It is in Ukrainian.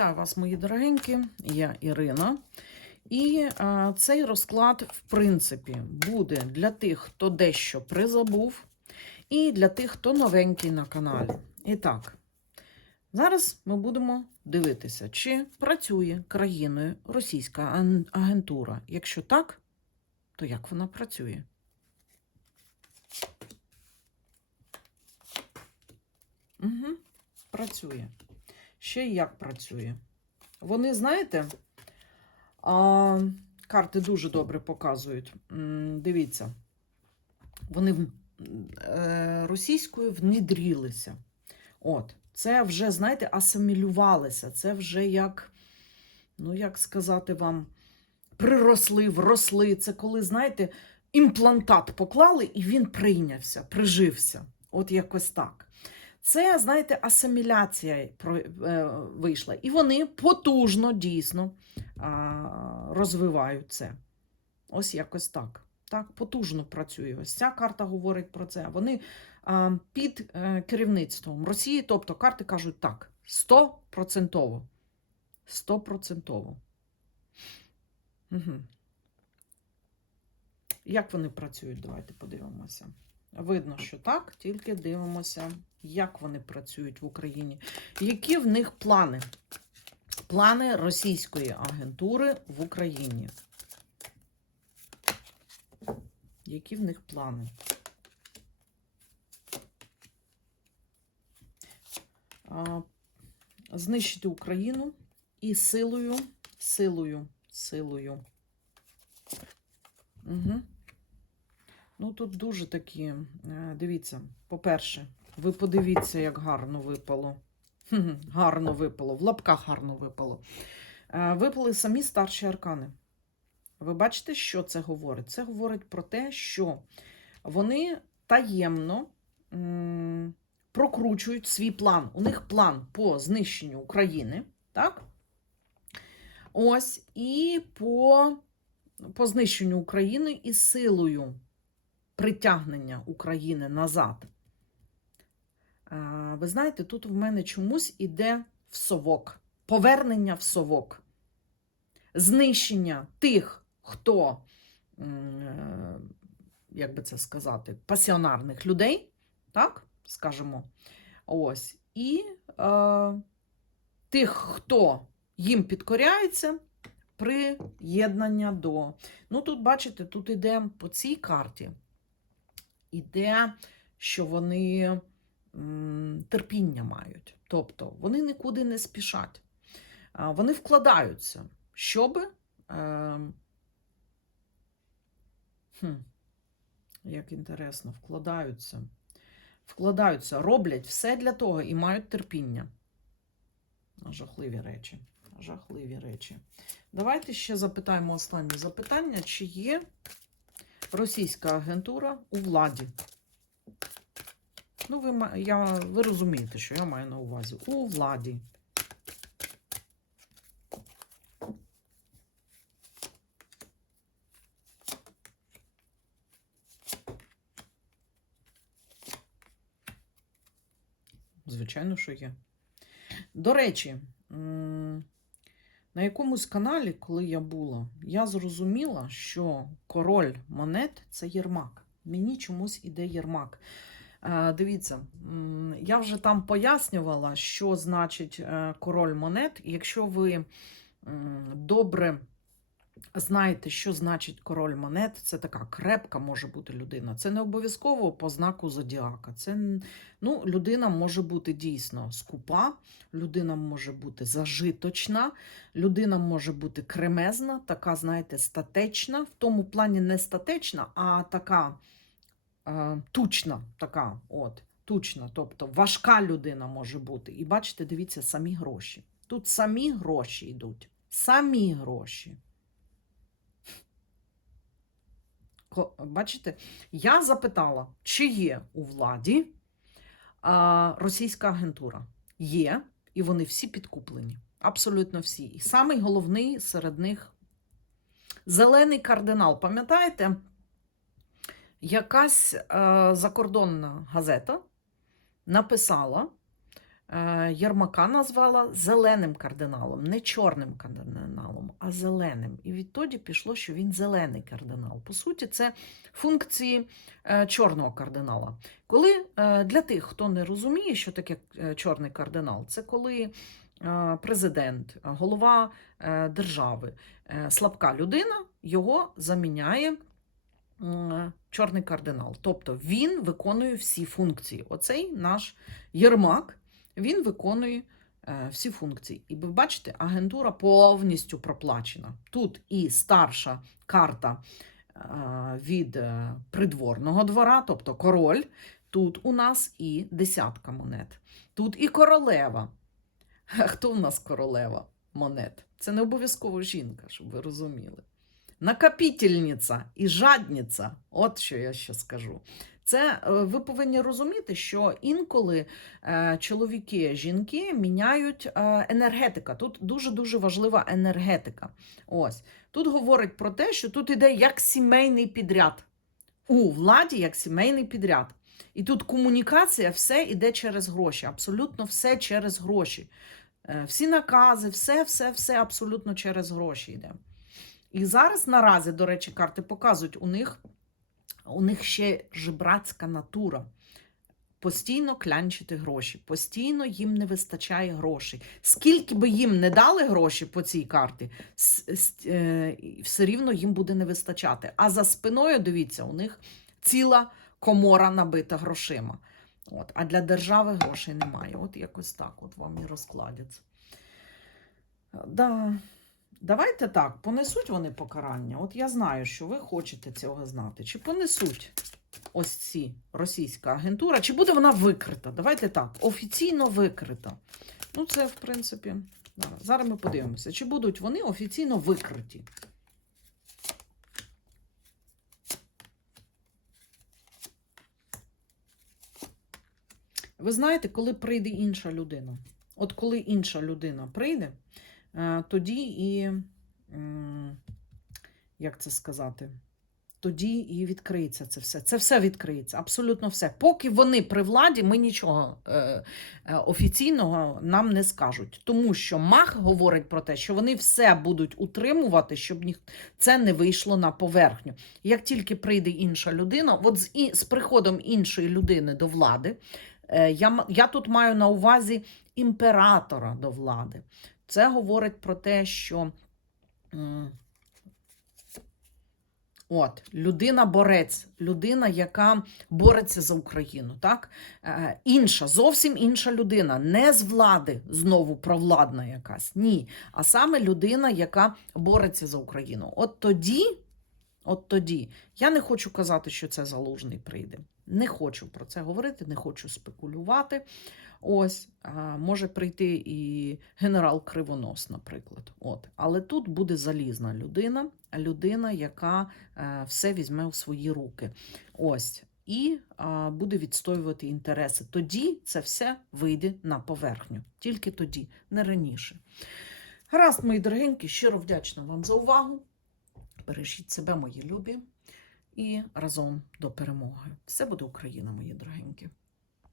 Вітаю вас, мої дорогенькі. Я Ірина. І а, цей розклад, в принципі, буде для тих, хто дещо призабув, і для тих, хто новенький на каналі. І так, зараз ми будемо дивитися, чи працює країною російська агентура. Якщо так, то як вона працює? Угу, працює. Ще як працює. Вони, знаєте, а, карти дуже добре показують. Дивіться, вони е, російською внедрілися. От, це вже, знаєте, асимілювалися. Це вже як, ну, як сказати вам, приросли, вросли. Це коли, знаєте, імплантат поклали, і він прийнявся, прижився. От якось так. Це, знаєте, асиміляція е, вийшла. І вони потужно дійсно розвивають це. Ось якось так. Так, потужно працює. Ось ця карта говорить про це. Вони під е, керівництвом Росії, тобто карти кажуть так: 100%. 100%. Угу. Як вони працюють? Давайте подивимося. Видно, що так, тільки дивимося, як вони працюють в Україні. Які в них плани? Плани російської агентури в Україні. Які в них плани? Знищити Україну і силою, силою, силою. Угу. Ну, тут дуже такі, е, дивіться, по-перше, ви подивіться, як гарно випало. Гарно випало, в лапках гарно випало. Е, Випали самі старші аркани. Ви бачите, що це говорить? Це говорить про те, що вони таємно прокручують свій план. У них план по знищенню України, так? Ось, і по, по знищенню України і силою притягнення України назад. Ви знаєте, тут в мене чомусь іде в совок, повернення в совок, знищення тих, хто, е, як би це сказати, пасіонарних людей, так, скажімо, ось, і е, тих, хто їм підкоряється, приєднання до. Ну, тут, бачите, тут іде по цій карті іде, що вони терпіння мають. Тобто вони нікуди не спішать. Вони вкладаються, щоб. Е, хм, як інтересно, вкладаються. Вкладаються, роблять все для того і мають терпіння. Жахливі речі. Жахливі речі. Давайте ще запитаємо останнє запитання, чи є російська агентура у владі. Ну, ви, я, ви розумієте, що я маю на увазі. У владі. Звичайно, що є. До речі, на якомусь каналі, коли я була, я зрозуміла, що король монет це Єрмак. Мені чомусь іде Єрмак. Е, Дивіться, я вже там пояснювала, що значить е, король монет. Якщо ви добре знаєте, що значить король монет, це така крепка може бути людина. Це не обов'язково по знаку зодіака. Це ну, людина може бути дійсно скупа, людина може бути зажиточна, людина може бути кремезна, така, знаєте, статечна. В тому плані не статечна, а така е, тучна, така, от, тучна, тобто важка людина може бути. І бачите, дивіться, самі гроші. Тут самі гроші йдуть. Самі гроші. Бачите, я запитала, чи є у владі а, російська агентура. Є, і вони всі підкуплені. Абсолютно всі. І самий головний серед них зелений кардинал. Пам'ятаєте, якась е, закордонна газета написала, Єрмака назвала зеленим кардиналом, не чорним кардиналом, а зеленим. І відтоді пішло, що він зелений кардинал. По суті, це функції е, чорного кардинала. Коли е, для тих, хто не розуміє, що таке е, чорний кардинал, це коли е, президент, голова е, держави, е, слабка людина, його заміняє чорний кардинал. Тобто він виконує всі функції. Оцей наш Єрмак, він виконує е, всі функції. І ви бачите, агентура повністю проплачена. Тут і старша карта е, від е, придворного двора, тобто король. Тут у нас і десятка монет. Тут і королева. Хто в нас королева монет? Це не обов'язково жінка, щоб ви розуміли. Накопітельниця і жадниця. От що я ще скажу. Це е, ви повинні розуміти, що інколи е, чоловіки, жінки міняють е, енергетика. Тут дуже-дуже важлива енергетика. Ось тут говорить про те, що тут іде як сімейний підряд. У владі як сімейний підряд. І тут комунікація, все йде через гроші. Абсолютно все через гроші. Всі накази, все, все, все абсолютно через гроші йде. І зараз наразі, до речі, карти показують, у них, у них ще жебрацька натура. Постійно клянчити гроші, постійно їм не вистачає грошей. Скільки би їм не дали гроші по цій карті, е, все рівно їм буде не вистачати. А за спиною, дивіться, у них ціла комора набита грошима. От. А для держави грошей немає. От якось так от вам і розкладеться. Да. Давайте так, понесуть вони покарання. От я знаю, що ви хочете цього знати. Чи понесуть ось ці російська агентура, чи буде вона викрита? Давайте так, офіційно викрита. Ну, це, в принципі, зараз- ми подивимося, чи будуть вони офіційно викриті. Ви знаєте, коли прийде інша людина? От коли інша людина прийде, тоді і, як це сказати, тоді і відкриється це все. Це все відкриється, абсолютно все. Поки вони при владі, ми нічого е, е, офіційного нам не скажуть. Тому що мах говорить про те, що вони все будуть утримувати, щоб ніх... це не вийшло на поверхню. Як тільки прийде інша людина, от з, і, з приходом іншої людини до влади, е, я, я тут маю на увазі імператора до влади. Це говорить про те, що. От, людина-борець, людина, яка бореться за Україну, так? Е, інша, зовсім інша людина, не з влади, знову провладна якась. Ні. А саме людина, яка бореться за Україну. От тоді, от тоді, я не хочу казати, що це залужний прийде. Не хочу про це говорити, не хочу спекулювати. Ось може прийти і генерал Кривонос, наприклад. От. Але тут буде залізна людина, людина, яка е, все візьме в свої руки. Ось. І а, буде відстоювати інтереси. Тоді це все вийде на поверхню. Тільки тоді, не раніше. Гаразд, мої дорогенькі, щиро вдячна вам за увагу. Бережіть себе, мої любі, і разом до перемоги. Все буде Україна, мої дорогенькі.